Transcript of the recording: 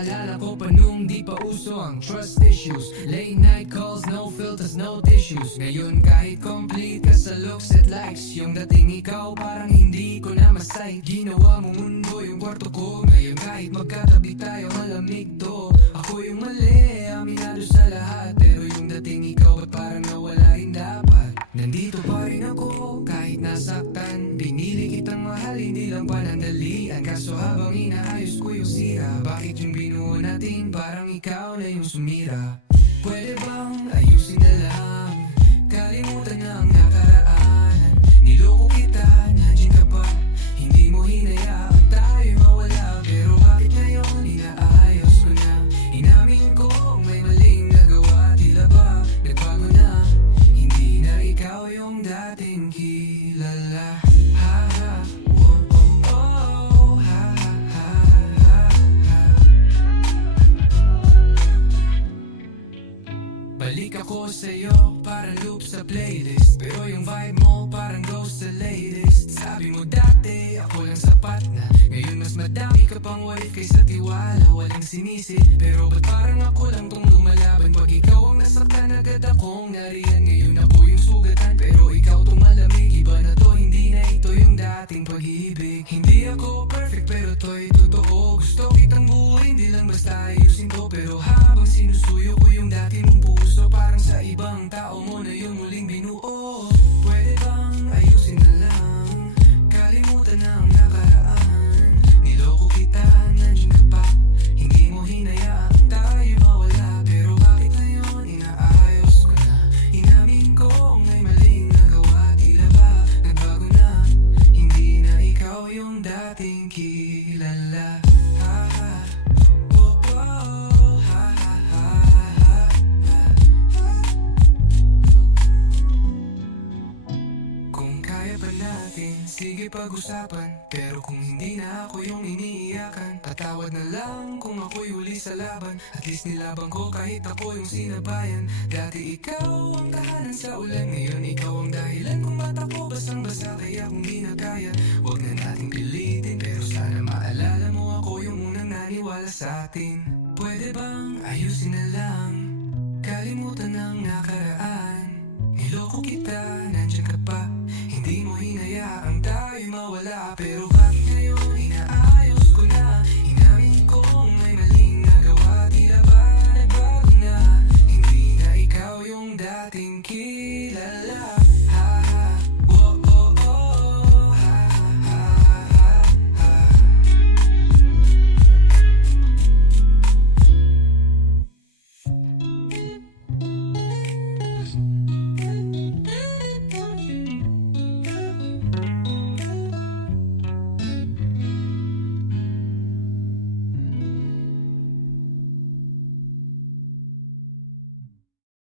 Naalala ko pa nung di pa uso ang trust issues. Late night calls, no filters, no tissues. Ngayon kahit complete ka sa looks at likes, yung dating ikaw parang hindi ko na masay. Ginawa mo mundo yung kwarto ko. Ngayon kahit magkatabi tayo malamig to. Ako yung mali, aminado sa lahat. Pero yung dating ikaw at parang nawala rin dapat. Nandito pa rin ako kahit nasaktan. Pinili kitang mahal, hindi lang panandalian. Kaso habang inaayos ko yung sira, bakit yung binuo natin parang ikaw na yung sumira? Pwede bang ayusin na lang? Kalimutan na ang nakaraan. Niloko kita, nandiyan ka pa. Hindi mo hinayaan tayo mawala. Pero bakit ngayon inaayos ko na? Inamin ko may maling nagawa. Tila ba nagbago na? Hindi na ikaw yung dating kilala. Ha ha, oh, oh, oh, ha ha, ha ha, ha. Balik ako sa'yo, parang loop sa playlist. Pero yung vibe mo parang ghost sa latest. Sabi mo dati, ako lang sapat na. Ngayon mas madami ka pang wife kaysa tiwala. Walang sinisi, pero ba't parang ako lang tong lumalaban? Pag ikaw ang nasaktan, agad akong nariyan. Ngayon ako yung sugatan, pero ikaw tong malamig. Iba na to, hindi na ito yung dating pag-ibig. Hindi ako perfect, pero to'y totoo. Gusto kitang buuin, di lang basta ayusin to. Pero habang sinusuyo ko yung dati mong puso, parang sa ibang tao mo na yung muling binuo. Pwede bang ayusin na lang? Kalimutan na ang nakaraan. Niloko kita, nandiyan ka pa. Hindi mo hinayaan tayo mawala. Pero bakit ngayon inaayos ko na? Inamin ko may maling nagawa. Tila ba nagbago na? Hindi na ikaw yung dating kilala. Ha ha, oh, oh, ha ha, ha ha, ha. Kung kaya pa natin, sige pag-usapan. Pero kung hindi na ako yung iniiyakan, patawad na lang kung ako'y huli sa laban. At least nilaban ko kahit ako yung sinabayan. Dati ikaw ang tahanan sa ulan, ngayon ikaw ang dahilan kung ba't ako basang-basa. Kaya kung di na kaya, huwag na nating pilitin. Pero sana maalala mo ako yung unang naniwala sa atin. Pwede bang ayusin na lang? Kalimutan ang nakaraan. Niloko kita, nandiyan ka pa. Hindi mo hinayaan tayo mawala. Pero bakit ngayon inaayos ko na? Inamin ko may maling nagawa. Tila ba nagbago na? Hindi na ikaw yung dating